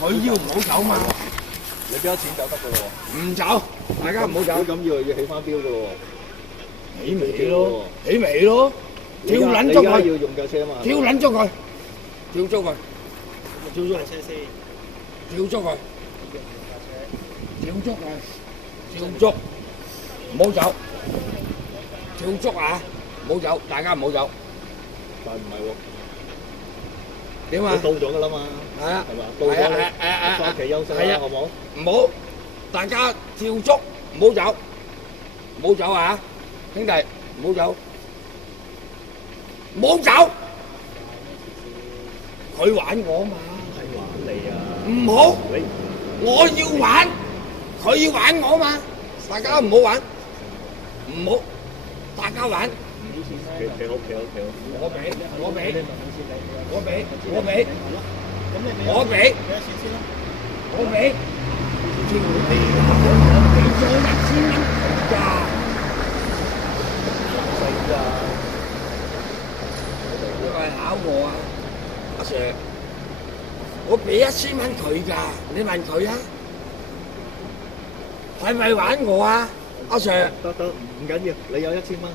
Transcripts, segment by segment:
佢要唔好走嘛，你俾咗錢走得噶咯唔走，大家唔好走，咁要起翻標噶咯起尾咯，起尾咯，跳撚你捉佢，而家要用架車嘛？跳撚捉佢，跳捉佢，跳咗嚟車先，跳捉佢，跳捉佢，跳捉，唔好走，跳捉啊，唔好走，大家唔好走，但唔係喎。點啊？你到咗噶啦嘛？係啊，係嘛？到咗你翻屋企休息啦，好唔好？唔好，大家跳捉，唔好走，唔好走啊，兄弟，唔好走，唔好走，佢玩我嘛，係玩你啊！唔好，你我要玩，佢要玩我嘛，大家唔好玩，唔好，大家玩，企好，我俾，我俾，我俾，我俾，咁你俾我俾。俾咗錢先啦。我俾條地俾咗1000蚊佢㗎，細㗎，你係考我啊，阿 Sir，我俾1000蚊佢㗎，你問佢啊，係咪玩我啊，阿 Sir？得唔緊要，你有1000蚊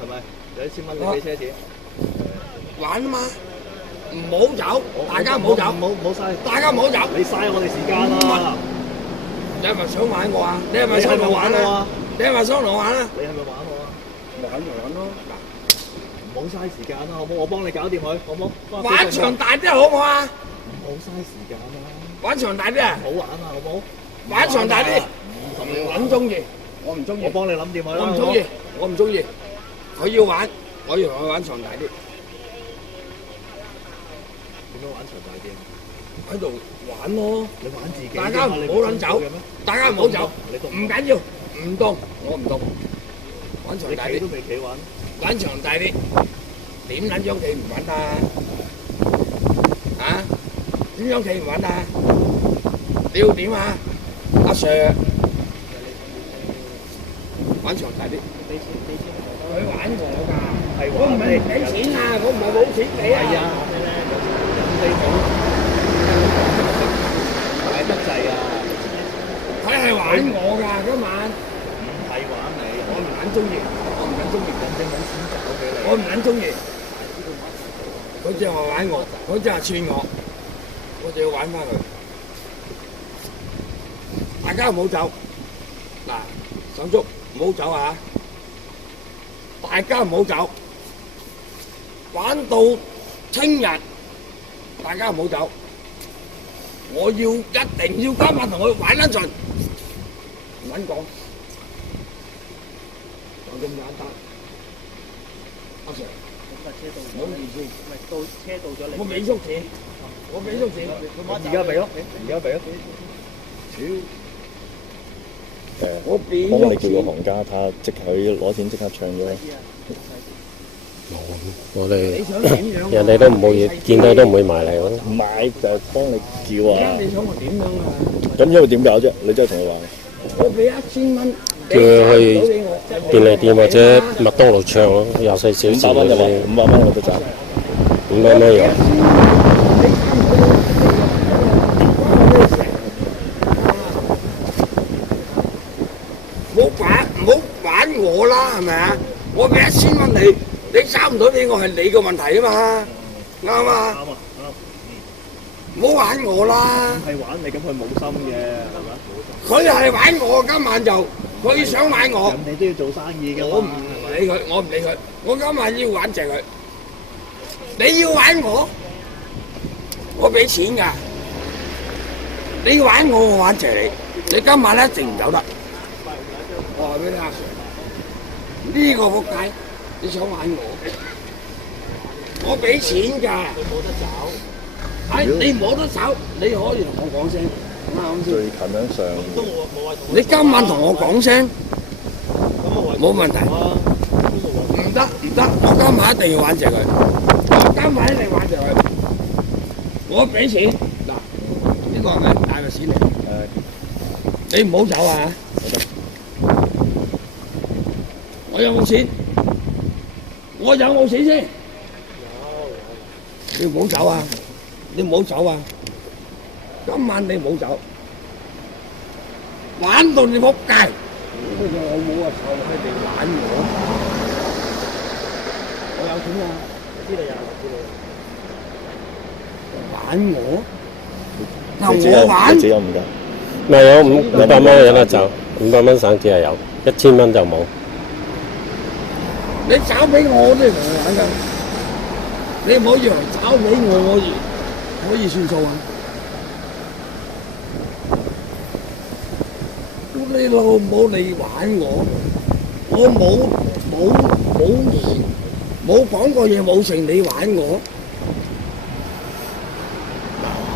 係咪？有1000蚊你俾車錢，玩啊嘛，唔好走，大家唔好走，唔好嘥，大家唔好走，你嘥我哋時間啦！你係咪想玩我啊？你係咪想同我玩啊？你係咪想同我玩啊？你係咪玩我啊？玩咪玩咯，唔好嘥時間啦，好唔好？我幫你搞掂佢，好唔好？玩場大啲好唔好啊？唔好嘥時間啦，玩場大啲啊唔！好玩啊，好唔好？玩場大啲，唔你玩唔中意，我唔中意我。幫你諗掂佢啦，我唔中意，我唔中意。佢要玩，我要同佢玩長大啲，點樣玩長大啲啊？喺度玩咯。你玩自己，大家唔好撚走，大家唔好走，唔緊要，唔動，我唔動。玩長大啲你企都，未企穩，玩長大啲，點撚樣企唔穩啊？啊？點樣企唔穩啊？你要點啊？阿 Sir，玩長大啲。佢玩我㗎，係我唔係唔俾錢啊，我唔係冇錢俾啊。係啊，你好，係得滯啊！佢係玩我㗎，今晚唔係玩你，我唔撚中意，我唔撚中意，人哋冇錢找俾你，我唔撚中意。佢就係玩我，佢就係串我，我就要玩翻佢。大家唔好走，嗱，手足唔好走啊！大家唔好走，玩到聽日，大家唔好走。我要一定要今晚同佢玩得盡，唔撚講，就咁簡單。阿 Sir，唔好意思，到車到咗我俾足錢，我俾足錢，而家俾咯，而家俾咯。我俾幫你足錢。叫個行家，睇下即刻攞錢即刻唱咗。我哋你想點樣啊？人哋都唔會見到都唔會埋嚟咯。唔係就係幫你叫啊！而家你想我點樣啊？咁因為點搞啫？你真係同佢玩。我俾1000蚊，叫佢去便利店或者麥當勞唱咯，24小時500蚊就話嗰500蚊我都賺。啲500蚊有。唔好玩我啦，係咪啊？我俾1000蚊你，你找唔到俾我係你個問題啊嘛，啱啊！啱啊，啱。唔好玩我啦，係玩你咁佢冇心嘅，係咪？佢係玩我，今晚就佢想玩我，人哋都要做生意嘅我唔嘛，理佢，我唔理佢，我今晚要玩謝佢。你要玩我，我俾錢㗎。你玩我，我玩謝你。你今晚一定唔走得。我話俾你阿 Sir，呢個仆街，你想玩我？我俾錢㗎。佢冇得走。你冇得走，你可以同我講聲，啱先。最近響上，你今晚同我講聲，冇問題。唔得唔得，我今晚一定要玩謝佢。我今晚一定玩謝佢。我俾錢嗱，呢個係咪大個錢嚟？你唔好走啊！我有冇錢？我有冇錢先？你唔好走啊！你唔好走啊！今晚你冇走，玩到你仆街。我冇話臭閪你玩我，我有錢啊！知你有，知你有。玩我，你只有嗱我玩你只有唔得。咪有500蚊有得走，500蚊散紙係有，1000蚊就冇。你找俾我都係同我玩㗎，你唔好以為找俾我可以算數啊！你老母你玩我冇講過嘢冇成，你玩我。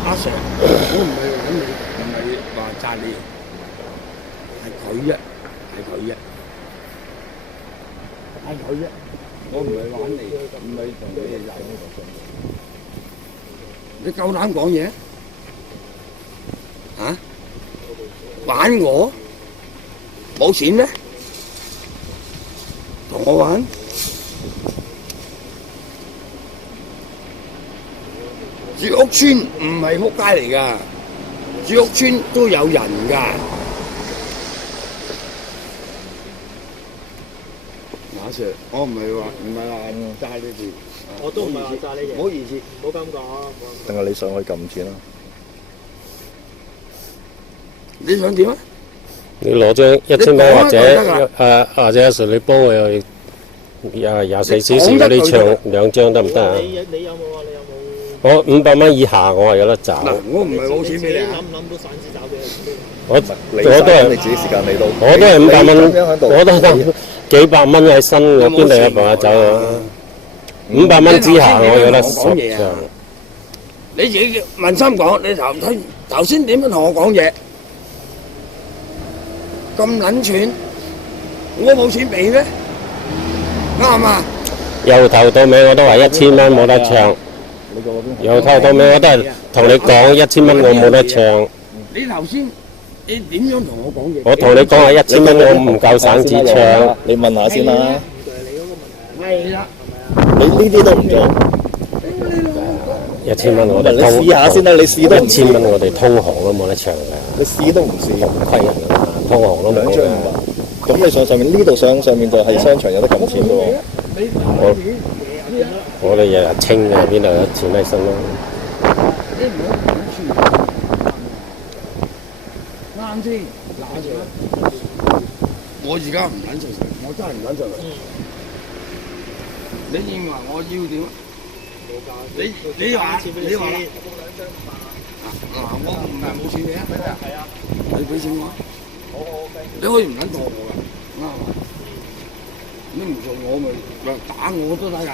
阿 Sir， 我唔係玩你，唔係話讚你，係佢啫，係佢啫，係佢啫。我唔係玩你，唔係同你哋鬧呢個。你夠膽講嘢？啊？玩我？冇錢咩？同我玩？住屋村唔係仆街嚟㗎，住屋村都有人㗎。馬 Sir， 我唔係話揸呢啲，我都唔係話炸你嘅，唔好意思，唔好咁講，定係你上去撳錢啦？你想點啊？你攞張1000蚊或者阿 Sir 你幫我又24小時嗰啲唱2張得唔得啊？你有冇啊？你有冇？我500蚊以下我係有得找。嗱，我唔係冇錢俾你啊！諗唔諗到散紙找俾你？你我都係你自己時間嚟到，我都係500蚊，你咁樣喺度我都係得幾百蚊喺身嘅，邊度有辦法走啊？500蚊之下我有得索償。你自己問心講，你頭先點樣同我講嘢？咁撚串，我冇錢俾咩？啱嘛？由頭到尾我都話1000蚊冇得唱，由頭到尾我都係同你講1000蚊我冇得唱。你頭先你點樣同我講嘢？我同你講話1000蚊我唔夠散紙唱。你問下先啦。係啦，你呢啲都唔做，1000蚊我哋你試下先啦，你試都唔試1000蚊我哋通行都冇得唱㗎，你試都唔試，虧人啊！通行都冇2張㗎。 500。咁你上面呢度上面就係商場有得撳錢嘅喎。我哋日日清嘅，邊度有錢喺身咯？你唔好講串。啱先，嗱我而家唔撚做，我真係唔撚做。你認為我要點啊？你話啦。嗱，我唔係冇錢你啊，係啊，你俾錢我。你可以唔撚做我㗎，啱嘛？你唔做我咪打我都得㗎。